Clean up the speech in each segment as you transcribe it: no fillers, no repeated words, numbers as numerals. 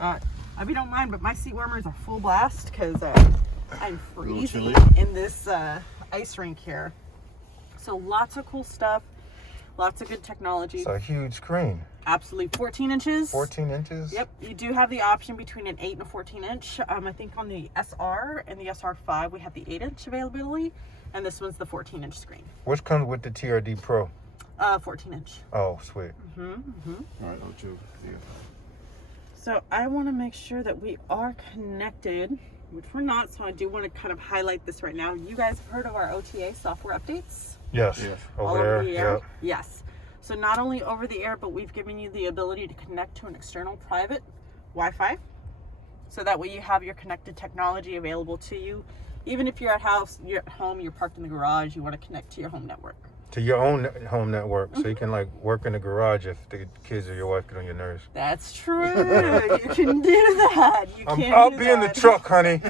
If you don't mind, but my seat warmers are full blast because I'm freezing in this ice rink here. So lots of cool stuff, lots of good technology. It's a huge screen. Absolutely. 14 inches. 14 inches? Yep. You do have the option between an 8 and a 14 inch. I think on the SR and the SR5 we have the 8 inch availability, and this one's the 14 inch screen. Which comes with the TRD Pro? 14 inch. Oh, sweet. All right, I'll choose. So I want to make sure that we are connected, which we're not, so I do want to kind of highlight this right now. You guys have heard of our Ota software updates? Yes. Over there. The air? Yep. Yes. So not only over the air, but we've given you the ability to connect to an external private Wi-Fi. So that way you have your connected technology available to you. Even if you're at home, you're parked in the garage, you want to connect to your home network. To your own home network, so you can like work in the garage if the kids or your wife get on your nerves. That's true. You can do that. I'll be in the truck, honey.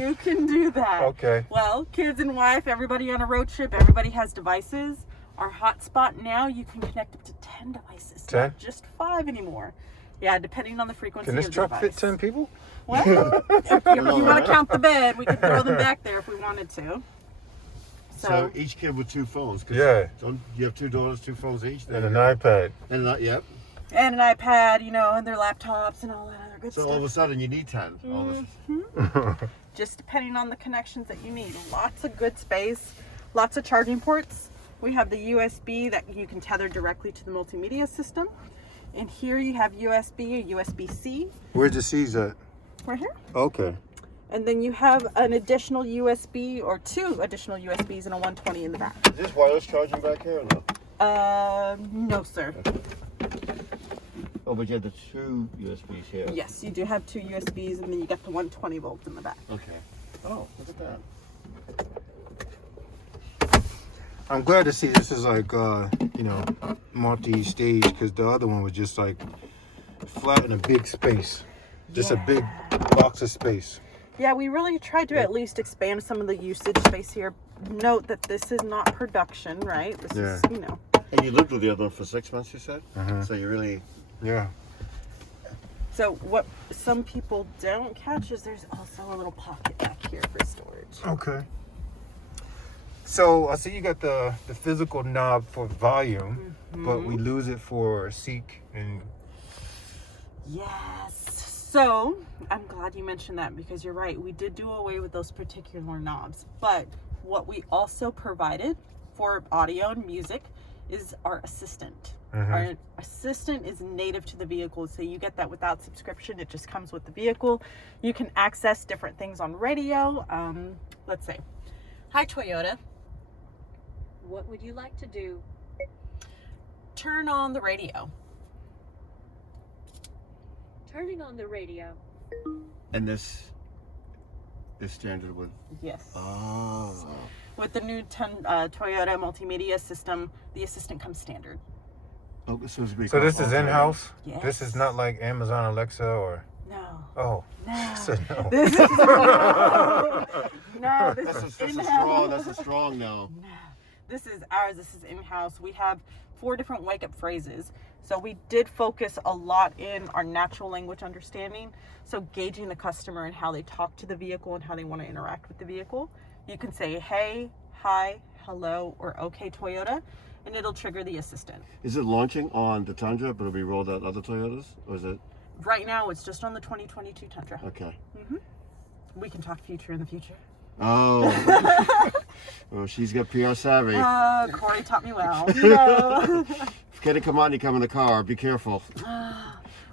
You can do that. Okay. Well, kids and wife, everybody on a road trip, everybody has devices. Our hotspot now, you can connect up to 10 devices. 10? Not just 5 anymore. Yeah, depending on the frequency of the device. Can this truck fit 10 people? Well, if you want to count the bed, we could throw them back there if we wanted to. So each kid with 2 phones. Yeah. You have 2 daughters, 2 phones each. And an iPad. And yep. And an iPad, and their laptops and all that other good stuff. So all of a sudden you need 10. Just depending on the connections that you need. Lots of good space, lots of charging ports. We have the USB that you can tether directly to the multimedia system. And here you have USB or USB-C. Where's the C's at? Right here. Okay. And then you have an additional USB or 2 additional USBs and a 120 in the back. Is this wireless charging back here or no? No, sir. Oh, but you have the 2 USBs here. Yes, you do have 2 USBs, and then you got the 120 volts in the back. Okay. Oh, look at that. I'm glad to see this is like, multi-stage, because the other one was just like flat in a big space. Just a big box of space. Yeah, we really tried to at least expand some of the usage space here. Note that this is not production, right? This is, And you lived with the other one for 6 months, you said? So you really... Yeah. So what some people don't catch is there's also a little pocket back here for storage. Okay. So I see you got the physical knob for volume, but we lose it for seek and... Yes. So I'm glad you mentioned that, because you're right. We did do away with those particular knobs. But what we also provided for audio and music is our assistant. Our assistant is native to the vehicle, so you get that without subscription. It just comes with the vehicle. You can access different things on radio. Let's say, hi Toyota. What would you like to do? Turn on the radio. Turning on the radio. And this is standard with... Yes. Oh. With the new Toyota multimedia system, the assistant comes standard. Oh, so this is in-house? Yes. This is not like Amazon Alexa or... No. Oh. No. So no. This is no. This is in-house. That's a strong no. No. This is ours. This is in-house. We have 4 different wake-up phrases. So we did focus a lot in our natural language understanding. So gauging the customer and how they talk to the vehicle and how they want to interact with the vehicle. You can say, hey, hi, hello, or okay, Toyota, and it'll trigger the assistant. Is it launching on the Tundra, but it'll be rolled out other Toyotas? Or is it? Right now, it's just on the 2022 Tundra. Okay. We can talk future in the future. Oh. Oh, she's got PR savvy. Corey taught me well. No. Forget to come on, you come in the car. Be careful.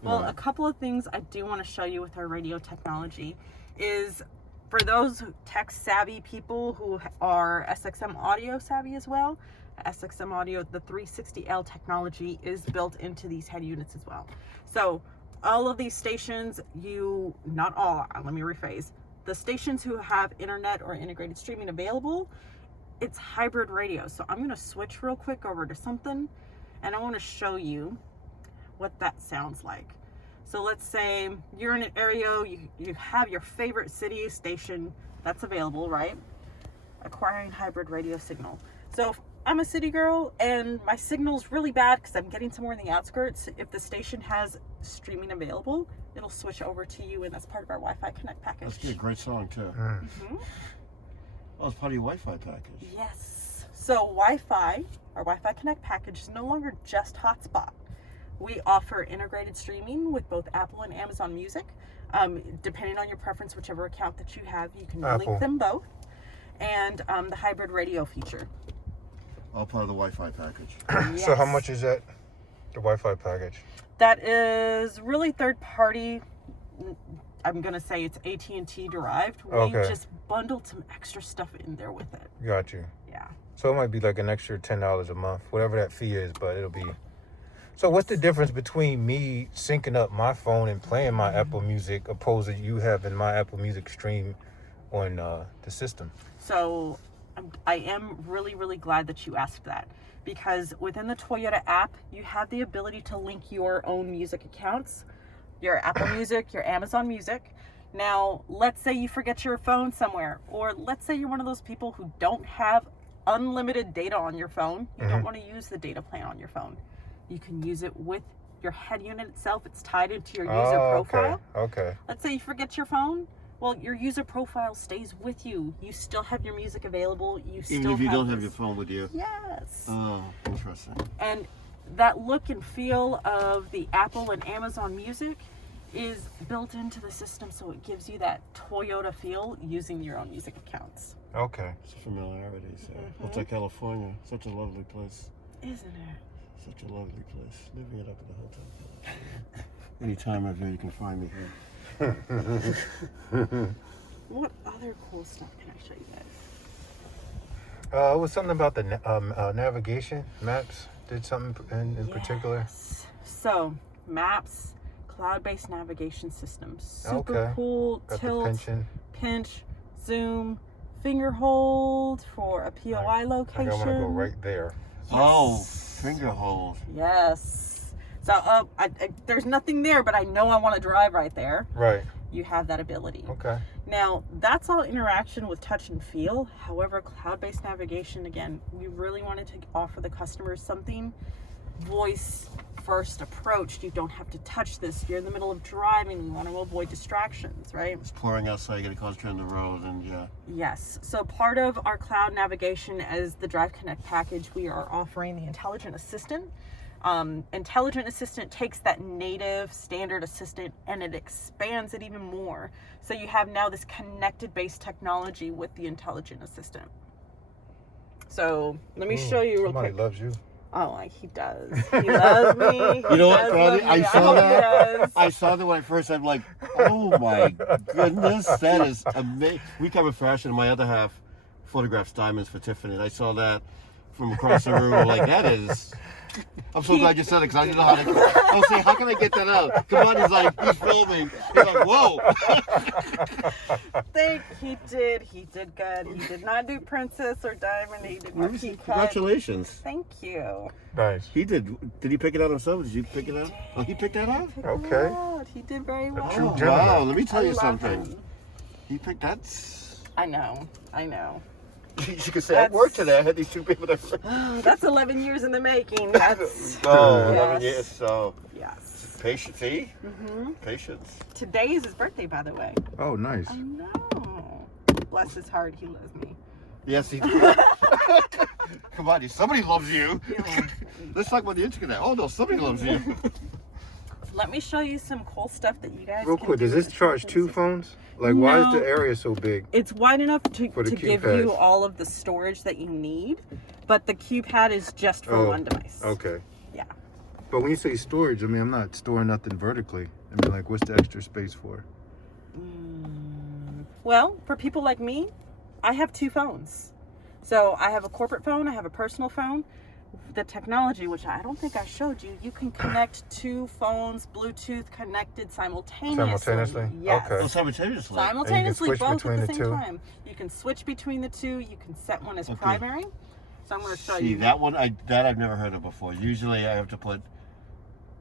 Well, a couple of things I do want to show you with our radio technology is, for those tech savvy people who are SXM audio savvy as well, SXM audio, the 360L technology is built into these head units as well. So all of these stations, not all, let me rephrase, the stations who have internet or integrated streaming available, it's hybrid radio. So I'm going to switch real quick over to something, and I want to show you what that sounds like. So let's say you're in an area, you have your favorite city station that's available, right? Acquiring hybrid radio signal. So if I'm a city girl and my signal's really bad because I'm getting somewhere in the outskirts, if the station has streaming available, it'll switch over to you, and that's part of our Wi-Fi Connect package. That's a great song too. Mhm. Oh, it's part of your Wi-Fi package. Yes. So Wi-Fi, our Wi-Fi Connect package is no longer just hotspot. We offer integrated streaming with both Apple and Amazon Music. Depending on your preference, whichever account that you have, you can Apple. link them both. And the hybrid radio feature. All part of the Wi-Fi package. So how Yes. much is that? The Wi-Fi package. That is really third party. I'm gonna say it's AT&T derived. We Okay. just bundled some extra stuff in there with it. Got you. Yeah. So it might be like an extra $10 a month, whatever that fee is, but it'll be. So what's the difference between me syncing up my phone and playing my Apple Music opposed to you having my Apple Music stream on the system? So I am really, really glad that you asked that, because within the Toyota app, you have the ability to link your own music accounts, your Apple Music, your Amazon Music. Now, let's say you forget your phone somewhere, or let's say you're one of those people who don't have unlimited data on your phone. You don't want to use the data plan on your phone. You can use it with your head unit itself. It's tied into your user profile. Okay. Let's say you forget your phone. Well, your user profile stays with you. You still have your music available. You still Even if you don't have this- your phone with you. Yes. Oh, interesting. And that look and feel of the Apple and Amazon Music is built into the system, so it gives you that Toyota feel using your own music accounts. Okay. It's familiarity. So. Ota, California. Such a lovely place. Isn't it? Such a lovely place. Living it up at the hotel. Any time of year you can find me here. What other cool stuff can I show you It guys? was something about the navigation maps. Did something in particular? Yes. So, maps, cloud-based navigation systems. Super Okay. cool. Got Tilt, the pension. pinch, zoom, finger hold for a POI I location. want to go right there. Oh, finger hold. Yes. So there's nothing there, but I know I want to drive right there. Right. You have that ability. Okay. Now, that's all interaction with touch and feel. However, cloud-based navigation, again, we really wanted to offer the customers something voice-first approach. You don't have to touch this. You're in the middle of driving. You want to avoid distractions, right? It's pouring outside. You got to concentrate on the road, and yeah. Yes. So part of our cloud navigation as the Drive Connect package, we are offering the Intelligent Assistant. Intelligent Assistant takes that native standard assistant and it expands it even more. So you have now this connected based technology with the Intelligent Assistant. So let me show you real Somebody quick. loves you. Oh, he does. He loves me. You know what, does Connie? love I me. saw hope he that. does. I saw that when I first. I'm like, oh my goodness, that is amazing. We cover fashion, and my other half photographs diamonds for Tiffany. And I saw that from across the room. I'm like, that is. I'm so glad you said it because I didn't know how to. I was saying, how can I get that out? Come on, he's filming. He's like, whoa. He did good. He did not do princess or diamond. He did not keep cut. Congratulations. Thank you. Nice. He did. Did he pick it out himself? Did you pick it out? Oh, he picked that out? Okay. God, he did very well. true Oh, Gemini. wow. Let me tell I you love something. him. He picked that. I know. You could say, I worked today. I had these two people that. That's 11 years in the making. That's Oh, 11 Yes. years. So, yes. patience, see? hmm Patience. Today is his birthday, by the way. Oh, nice. I know. Bless his heart, he loves me. Yes, he did. Come on, somebody loves you. Yeah. Let's talk about the internet. Oh, no, somebody loves you. Let me show you some cool stuff that you guys Real can quick, do does this with charge two Assistant. phones? Like, why is No. the area so big? It's wide enough to For the give keypads. you all of the storage that you need, but the keypad is just for Oh, one device. Okay. Yeah. But when you say storage, I mean, I'm not storing nothing vertically. I mean, like, what's the extra space for? Well, for people like me, I have two phones. So I have a corporate phone, I have a personal phone. The technology, which I don't think I showed you, you can connect two phones, Bluetooth connected simultaneously. Simultaneously? Yes. Okay. Oh, simultaneously. Simultaneously, switch both between at the the same two? time. You can switch between the two. You can set one as Okay. primary. So I'm going to show See, you. that one, I've never heard of before. Usually I have to put.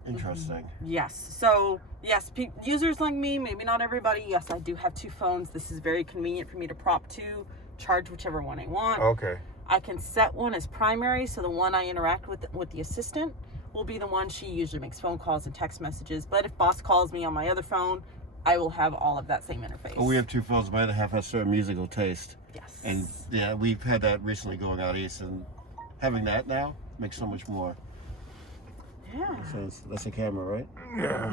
Interesting. Yes. So, yes, users like me, maybe not everybody. Yes, I do have two phones. This is very convenient for me to prop to, charge whichever one I want. Okay. I can set one as primary, so the one I interact with the assistant, will be the one. She usually makes phone calls and text messages. But if boss calls me on my other phone, I will have all of that same interface. Oh, we have two phones. My other half has certain musical taste. Yes. And yeah, we've had that recently going out east, and having that now makes so much more. Yeah. So that's a camera, right? Yeah.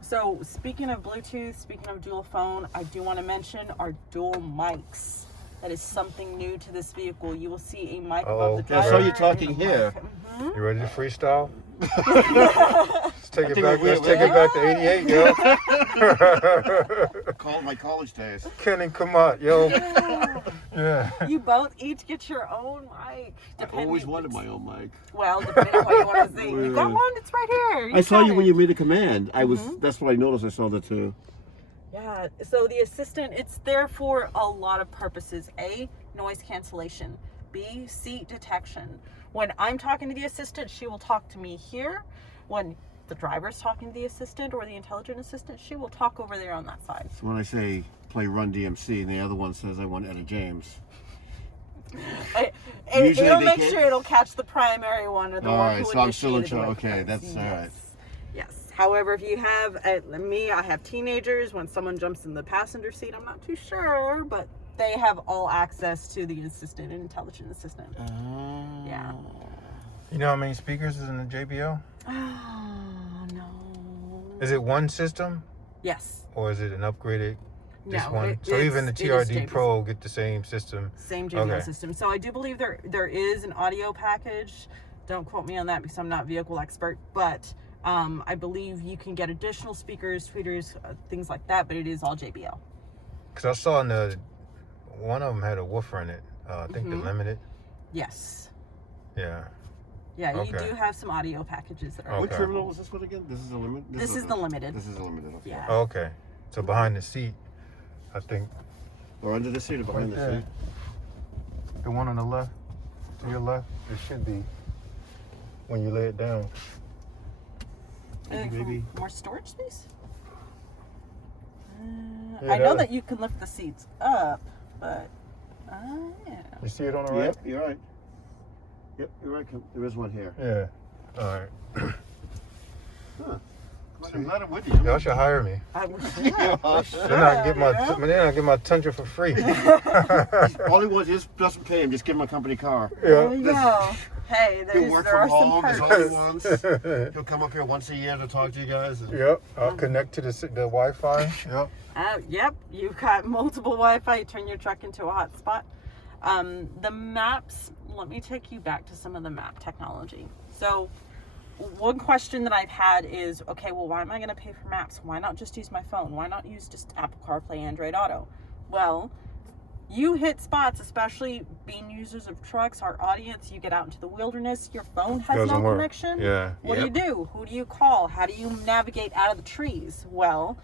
So speaking of Bluetooth, speaking of dual phone, I do want to mention our dual mics. That is something new to this vehicle. You will see a mic above the Yeah, driver. so you're talking and a here. mic- You ready to freestyle? Let's take it back. Let's take it back to '88, yo. Call my college days. Ken and Kamat, yo. Yeah. You both each get your own mic. I always wanted my own mic. Well, depending on what you want to see. You got one? It's right here. I saw got you when it. you made a command. I was. That's what I noticed. I saw that too. Yeah, so the assistant, it's there for a lot of purposes. A, noise cancellation. B, seat detection. When I'm talking to the assistant, she will talk to me here. When the driver's talking to the assistant or the intelligent assistant, she will talk over there on that side. So when I say play Run DMC and the other one says I want Etta James. Usually It'll they make can't- sure it'll catch the primary one or the All one right, who so I'm still in initiated the charge. Okay, request. that's all right. Yes. However, if you have, me, I have teenagers. When someone jumps in the passenger seat, I'm not too sure, but they have all access to the assistant and intelligent assistant. Yeah. You know how many speakers is in the JBL? Oh, no. Is it one system Yes. or is it an upgraded just No, one? So even the it is TRD JBL. Pro get the same system. Same JBL Okay. system. So I do believe there is an audio package. Don't quote me on that because I'm not a vehicle expert, but I believe you can get additional speakers, tweeters, things like that, but it is all JBL. Because I saw one of them had a woofer in it. I think the Limited. Yes. Yeah. Yeah, you Okay. do have some audio packages that are. Okay. What terminal was this one again? This is the limit. This is the limited. This is the limited. Okay. Yeah. Oh, okay. So behind the seat, I think Or under the seat or behind right the there. seat. The one on the left, to your left, it should be when you lay it down. Thank you, baby. More storage space? Yeah, I know that- that you can lift the seats up, but yeah. You see it on the right? Yep, you're right. Yep, you're right. There is one here. Yeah. All right. Huh. I'm glad I'm with you. Y'all should hire me. I wish. Yeah. Then I get my Tundra for free. All he wants is doesn't pay him. Just give him a company car. There you Yeah. go. Hey, He'll work there are from some home. That's perks. all he wants. He'll come up here once a year to talk to you guys. And Yep. I'll connect to the Wi-Fi. Yep. Yep, you've got multiple Wi-Fi. You turn your truck into a hotspot. The maps. Let me take you back to some of the map technology. So, one question that I've had is, okay, well, why am I going to pay for maps? Why not just use my phone? Why not use just Apple CarPlay, Android Auto? Well, you hit spots, especially being users of trucks, our audience, you get out into the wilderness, your phone has Doesn't no work. connection. Yeah. What do you do? Who do you call? How do you navigate out of the trees? Well,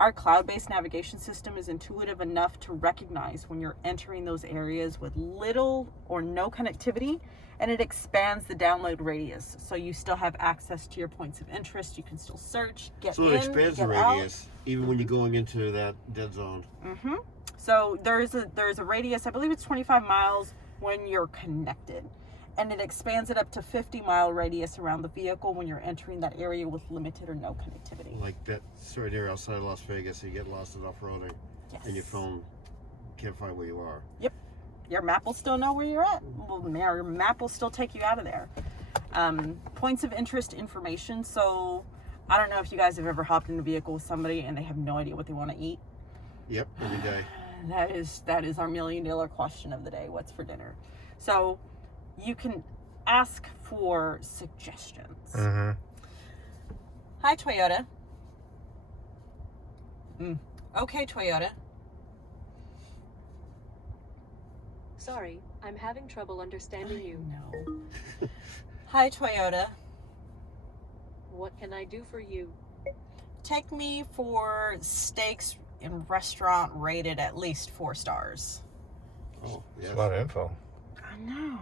our cloud-based navigation system is intuitive enough to recognize when you're entering those areas with little or no connectivity, and it expands the download radius. So you still have access to your points of interest. You can still search, get so in, it expands the get out. radius, even when you're going into that dead zone. Mm-hmm. So there's a radius, I believe it's 25 miles when you're connected. And it expands it up to 50-mile radius around the vehicle when you're entering that area with limited or no connectivity. Like that certain area outside of Las Vegas, you get lost in off-roading, Yes. and your phone can't find where you are. Yep. Your map will still know where you're at. Well, your map will still take you out of there. Points of interest information. So I don't know if you guys have ever hopped in a vehicle with somebody and they have no idea what they want to eat. Yep, every day. That is our $1 million question of the day. What's for dinner? So you can ask for suggestions. Mm-hmm. Hi, Toyota. Okay, Toyota. Sorry, I'm having trouble understanding you. No. Hi, Toyota. What can I do for you? Take me for steaks in restaurant rated at least 4 stars. Oh, It's yes. a lot of info. I know.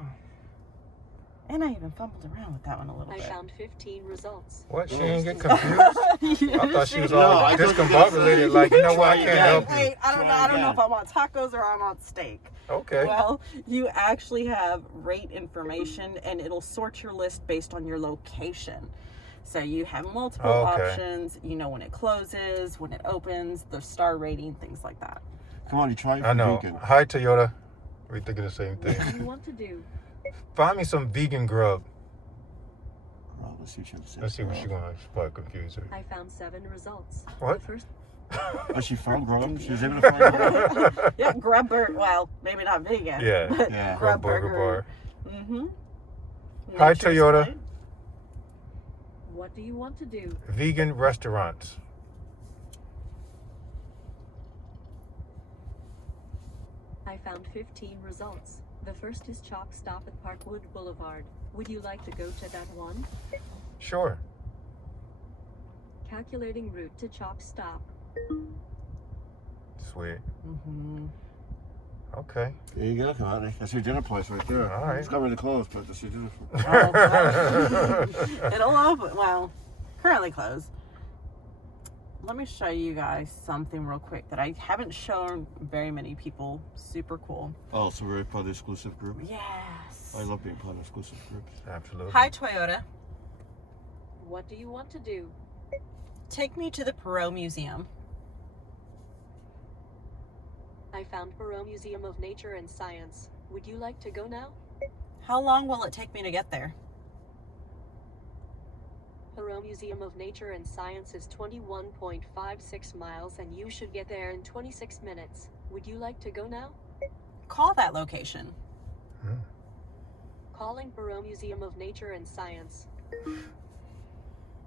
And I even fumbled around with that one a little I bit. found 15 results. What? She Oh. didn't get confused? I thought she was No, all I thought you were gonna discombobulated. say- Like, you know what? I Try can't again. help you. Wait, I don't Try know if again. I'm on tacos or I'm on steak. Okay. Well, you actually have rate information, and it'll sort your list based on your location. So you have multiple options. You know when it closes, when it opens, the star rating, things like that. Come on, you try it for I know. vegan. Hi, Toyota. We thinking the same thing. What do you want to do? Find me some vegan grub. Oh, let's see what she has to say. Let's see what she's going to. She's probably confused. I found 7 results. What? The first Oh, she found grub? She was able to find grub? Yeah, Grub Burger. Well, maybe not vegan. Yeah. But Yeah. Grub Burger Burger. bar. Mm-hmm. Hi, Toyota. What do you want to do? Vegan restaurants. I found 15 results. The first is Chalk Stop at Parkwood Boulevard. Would you like to go to that one? Sure. Calculating route to Chalk Stop. Sweet. Mm-hmm. Okay. There you go, honey. That's your dinner place right there. All right. It's coming to close, but that's your dinner place. Oh, it'll open. Well, currently closed. Let me show you guys something real quick that I haven't shown very many people. Super cool. Oh, so we're part of the exclusive group? Yes. I love being part of exclusive groups. Absolutely. Hi, Toyota. What do you want to do? Take me to the Perot Museum. I found Perot Museum of Nature and Science. Would you like to go now? How long will it take me to get there? Perot Museum of Nature and Science is 21.56 miles and you should get there in 26 minutes. Would you like to go now? Call that location. Calling Perot Museum of Nature and Science.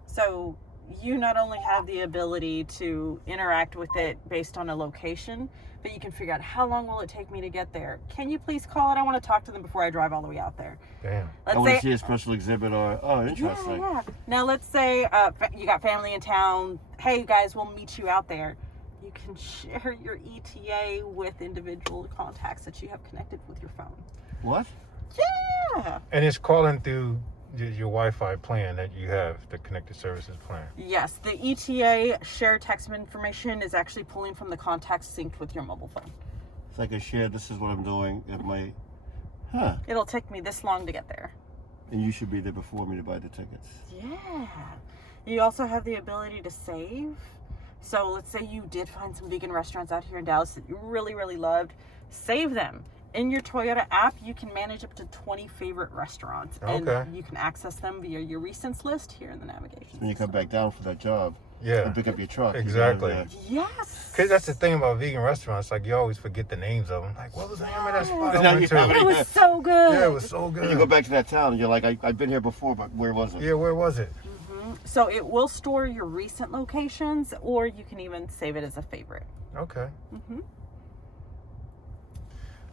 So you not only have the ability to interact with it based on a location, but you can figure out how long will it take me to get there. Can you please call it? I want to talk to them before I drive all the way out there. Damn. I Let's want say, to see a special exhibit or, oh, interesting. yeah. Now let's say you got family in town. Hey, you guys, we'll meet you out there. You can share your ETA with individual contacts that you have connected with your phone. What? Yeah. And it's calling through your Wi-Fi plan that you have, the connected services plan. Yes, the ETA shared text information is actually pulling from the contacts synced with your mobile phone. It's like I shared, this is what I'm doing at my, huh. It'll take me this long to get there. And you should be there before me to buy the tickets. Yeah. You also have the ability to save. So let's say you did find some vegan restaurants out here in Dallas that you really, really loved. Save them. In your Toyota app, you can manage up to 20 favorite restaurants. Okay. And you can access them via your recents list here in the navigation. When you come back down for that job, Yeah. and pick up your truck. Exactly. You know, Yes. Cause that's the thing about vegan restaurants. Like you always forget the names of them. Like what was the name of that spot I Yeah, went you to? have It was so good. Yeah, it was so you go good. back to that town and you're like, I've been here before, but where was it? Yeah, where was it? So it will store your recent locations, or you can even save it as a favorite. Okay. Mm-hmm.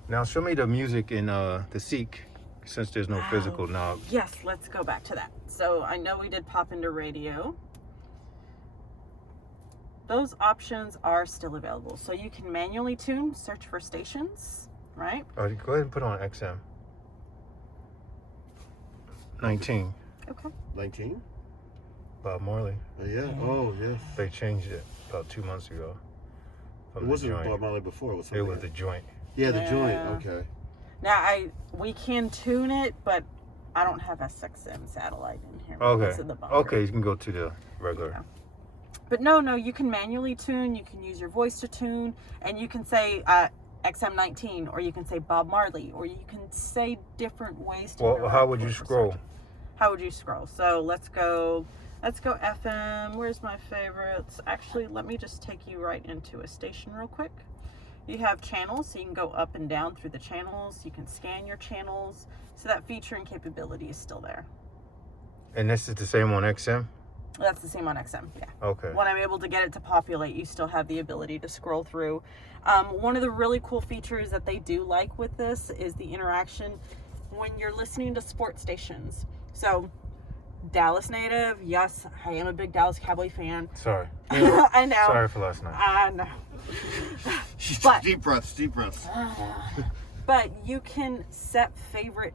Now show me the music in the Seek, since there's no physical knob. Yes, let's go back to that. So I know we did pop into radio. Those options are still available. So you can manually tune, search for stations, right? Oh, go ahead and put on XM. 19. Okay. 19? Bob Marley. Yeah. Oh, yes. They changed it about 2 months ago. It From the wasn't joint. Bob Marley before. It was, It was the joint. Yeah, the joint. Yeah. Okay. Now we can tune it, but I don't have SXM satellite in here. Okay. It's in the bunker. Okay, you can go to the regular. Yeah. But no, you can manually tune. You can use your voice to tune, and you can say XM19, or you can say Bob Marley, or you can say different ways to. Well, interact how would you with the scroll? search. How would you scroll? So let's go FM. Where's my favorites? Actually, let me just take you right into a station real quick. You have channels, so you can go up and down through the channels. You can scan your channels. So that feature and capability is still there. And this is the same on XM? That's the same on XM, yeah. Okay. When I'm able to get it to populate, you still have the ability to scroll through. One of the really cool features that they do like with this is the interaction when you're listening to sports stations. So, Dallas native, yes, I am a big Dallas Cowboy fan. Sorry. I know. Sorry for last night. I know. But- Deep breaths, deep breaths. But you can set favorite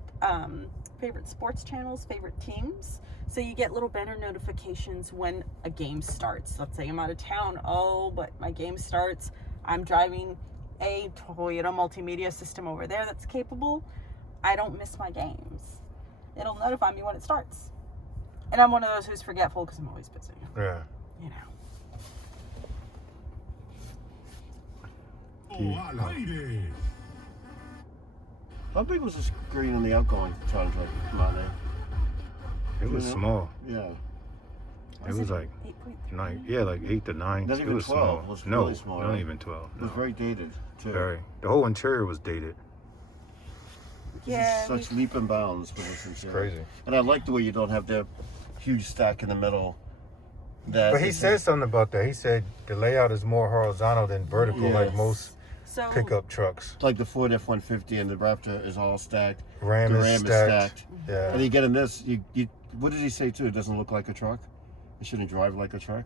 sports channels, favorite teams. So you get little banner notifications when a game starts. Let's say I'm out of town. Oh, but my game starts. I'm driving a Toyota multimedia system over there that's capable, I don't miss my games. It'll notify me when it starts. And I'm one of those who's forgetful because I'm always busy. Yeah. You know. How big was the screen on the outgoing Tundra? It was small. Yeah. It was like 9. Yeah, like 8 to 9. Not It even was 12. small. It was No, really small, not right? even 12. It was No. very dated, too. Very. The whole interior was dated. Yeah. Such leap and bounds for this It's interior. crazy. And I like the way you don't have the huge stack in the middle. That But he said something about that. He said the layout is more horizontal than vertical, like Yes. most So pickup trucks. like the Ford F-150 and the Raptor is all stacked. Ram The is Ram stacked. is Yeah. And you get in this, you what did he say too? It doesn't look like a truck. It shouldn't drive like a truck.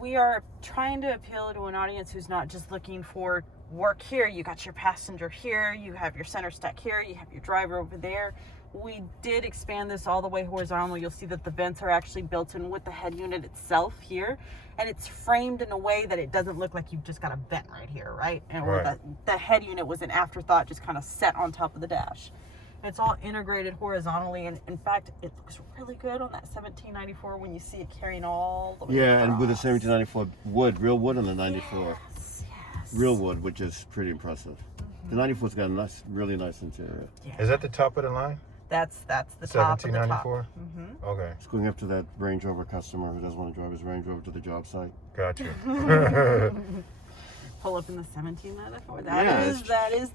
we are trying to appeal to an audience who's not just looking for work here. You got your passenger here, you have your center stack here, you have your driver over there. We did expand this all the way horizontal. You'll see that the vents are actually built in with the head unit itself here, and it's framed in a way that it doesn't look like you've just got a vent right here, right? And or Right. the head unit was an afterthought, just kind of set on top of the dash. It's all integrated horizontally, and in fact, it looks really good on that 1794 when you see it carrying all the way Yeah, and with the across. 1794 wood, real wood on the 94. Yes. Real wood, which is pretty impressive. The 94's got a nice, really nice interior. Is that the top of the line? That's the top of the top. 1794? Okay. It's going up to that Range Rover customer who doesn't want to drive his Range Rover to the job site. Gotcha. Pull up in the 1794. Yeah, That is